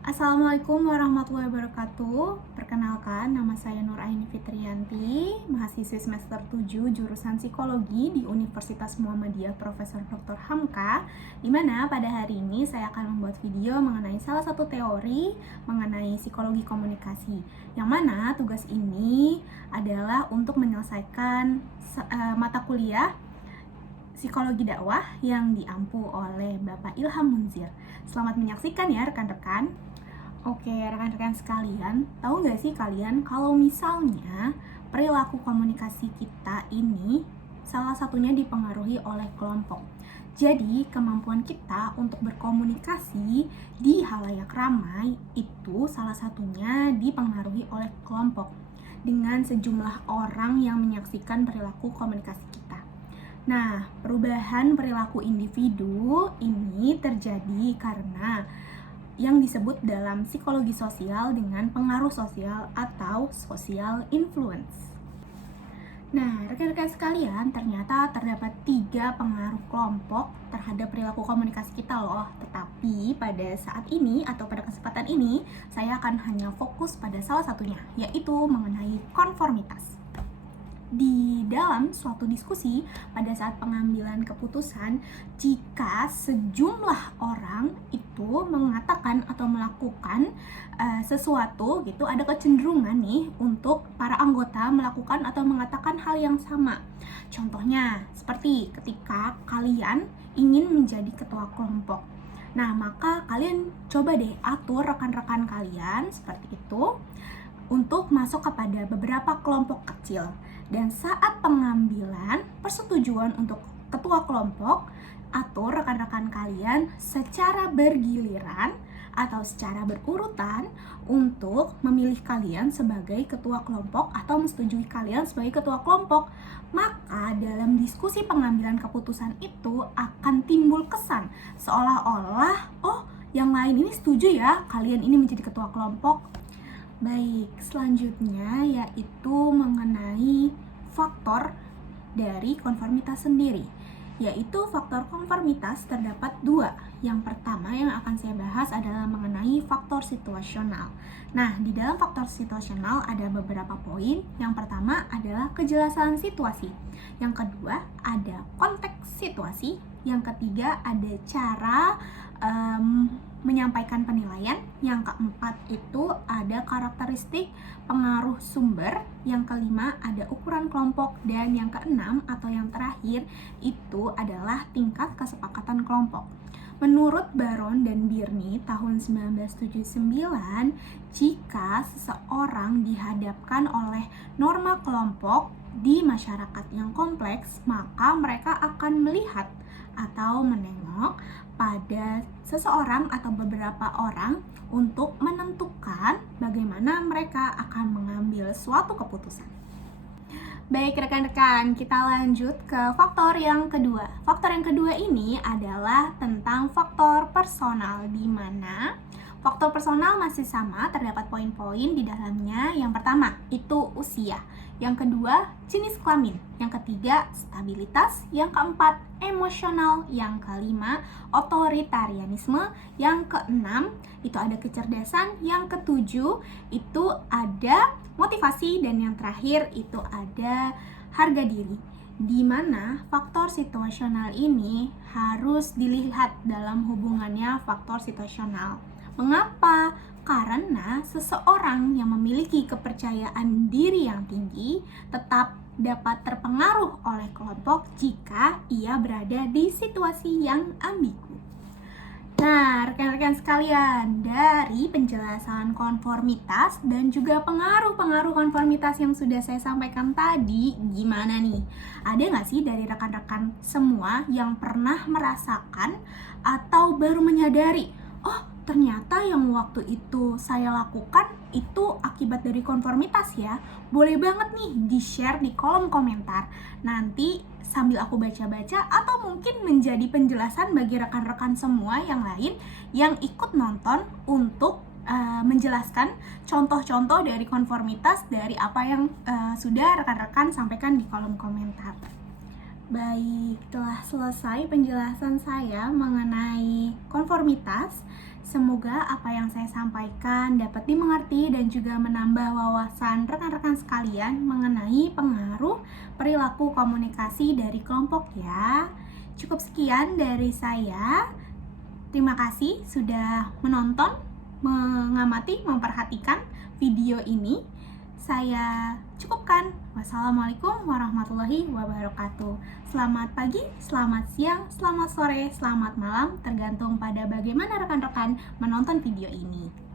Assalamualaikum warahmatullahi wabarakatuh. Perkenalkan, nama saya Nur Aini Fitriyanti, mahasiswi semester 7 jurusan Psikologi di Universitas Muhammadiyah Profesor Dr. Hamka, di mana pada hari ini saya akan membuat video mengenai salah satu teori mengenai psikologi komunikasi. Yang mana tugas ini adalah untuk menyelesaikan mata kuliah Psikologi dakwah yang diampu oleh Bapak Ilham Munzir. Selamat menyaksikan ya rekan-rekan. Oke, rekan-rekan sekalian, tahu nggak sih kalian kalau misalnya perilaku komunikasi kita ini salah satunya dipengaruhi oleh kelompok. Jadi, kemampuan kita untuk berkomunikasi di halayak ramai itu salah satunya dipengaruhi oleh kelompok dengan sejumlah orang yang menyaksikan perilaku komunikasi kita. Nah, perubahan perilaku individu ini terjadi karena yang disebut dalam psikologi sosial dengan pengaruh sosial atau social influence. Nah, rekan-rekan sekalian, ternyata terdapat 3 pengaruh kelompok terhadap perilaku komunikasi kita loh. Tetapi pada saat ini atau pada kesempatan ini, saya akan hanya fokus pada salah satunya, yaitu mengenai konformitas. Di dalam suatu diskusi pada saat pengambilan keputusan, jika sejumlah orang itu mengatakan atau melakukan sesuatu gitu, ada kecenderungan nih untuk para anggota melakukan atau mengatakan hal yang sama. Contohnya seperti ketika kalian ingin menjadi ketua kelompok. Nah, maka kalian coba deh atur rekan-rekan kalian seperti itu untuk masuk kepada beberapa kelompok kecil. Dan saat pengambilan persetujuan untuk ketua kelompok, atur rekan-rekan kalian secara bergiliran atau secara berurutan untuk memilih kalian sebagai ketua kelompok atau menyetujui kalian sebagai ketua kelompok. Maka dalam diskusi pengambilan keputusan itu akan timbul kesan seolah-olah, oh yang lain ini setuju ya kalian ini menjadi ketua kelompok. Baik, selanjutnya yaitu mengenai faktor dari konformitas sendiri. Yaitu faktor konformitas terdapat 2. Yang pertama yang akan saya bahas adalah mengenai faktor situasional. Nah, di dalam faktor situasional ada beberapa poin. Yang pertama adalah kejelasan situasi. Yang kedua ada konteks situasi. Yang ketiga ada cara menyampaikan penilaian. Yang keempat itu ada karakteristik pengaruh sumber. Yang kelima ada ukuran kelompok. Dan yang keenam atau yang terakhir itu adalah tingkat kesepakatan kelompok. Menurut Baron dan Birney tahun 1979, jika seseorang dihadapkan oleh norma kelompok di masyarakat yang kompleks, maka mereka akan melihat atau menengok pada seseorang atau beberapa orang untuk menentukan bagaimana mereka akan mengambil suatu keputusan. Baik rekan-rekan, kita lanjut ke faktor yang kedua. Faktor yang kedua ini adalah tentang faktor personal, di mana faktor personal masih sama, terdapat poin-poin di dalamnya. Yang pertama, itu usia. Yang kedua, jenis kelamin. Yang ketiga, stabilitas. Yang keempat, emosional. Yang kelima, otoritarianisme. Yang keenam, itu ada kecerdasan. Yang ketujuh, itu ada motivasi. Dan yang terakhir, itu ada harga diri. Di mana faktor situasional ini harus dilihat dalam hubungannya faktor situasional. Mengapa? Karena seseorang yang memiliki kepercayaan diri yang tinggi tetap dapat terpengaruh oleh kelompok jika ia berada di situasi yang ambigu. Nah, rekan-rekan sekalian, dari penjelasan konformitas dan juga pengaruh-pengaruh konformitas yang sudah saya sampaikan tadi, gimana nih? Ada nggak sih dari rekan-rekan semua yang pernah merasakan atau baru menyadari, oh ternyata yang waktu itu saya lakukan itu akibat dari konformitas ya? Boleh banget nih di-share di kolom komentar. Nanti sambil aku baca-baca atau mungkin menjadi penjelasan bagi rekan-rekan semua yang lain yang ikut nonton untuk menjelaskan contoh-contoh dari konformitas dari apa yang sudah rekan-rekan sampaikan di kolom komentar. Baik, telah selesai penjelasan saya mengenai konformitas. Semoga apa yang saya sampaikan dapat dimengerti dan juga menambah wawasan rekan-rekan sekalian mengenai pengaruh perilaku komunikasi dari kelompok ya. Cukup sekian dari saya. Terima kasih sudah menonton, mengamati, memperhatikan video ini. Saya cukupkan. Wassalamualaikum warahmatullahi wabarakatuh. Selamat pagi, selamat siang, selamat sore, selamat malam, tergantung pada bagaimana rekan-rekan menonton video ini.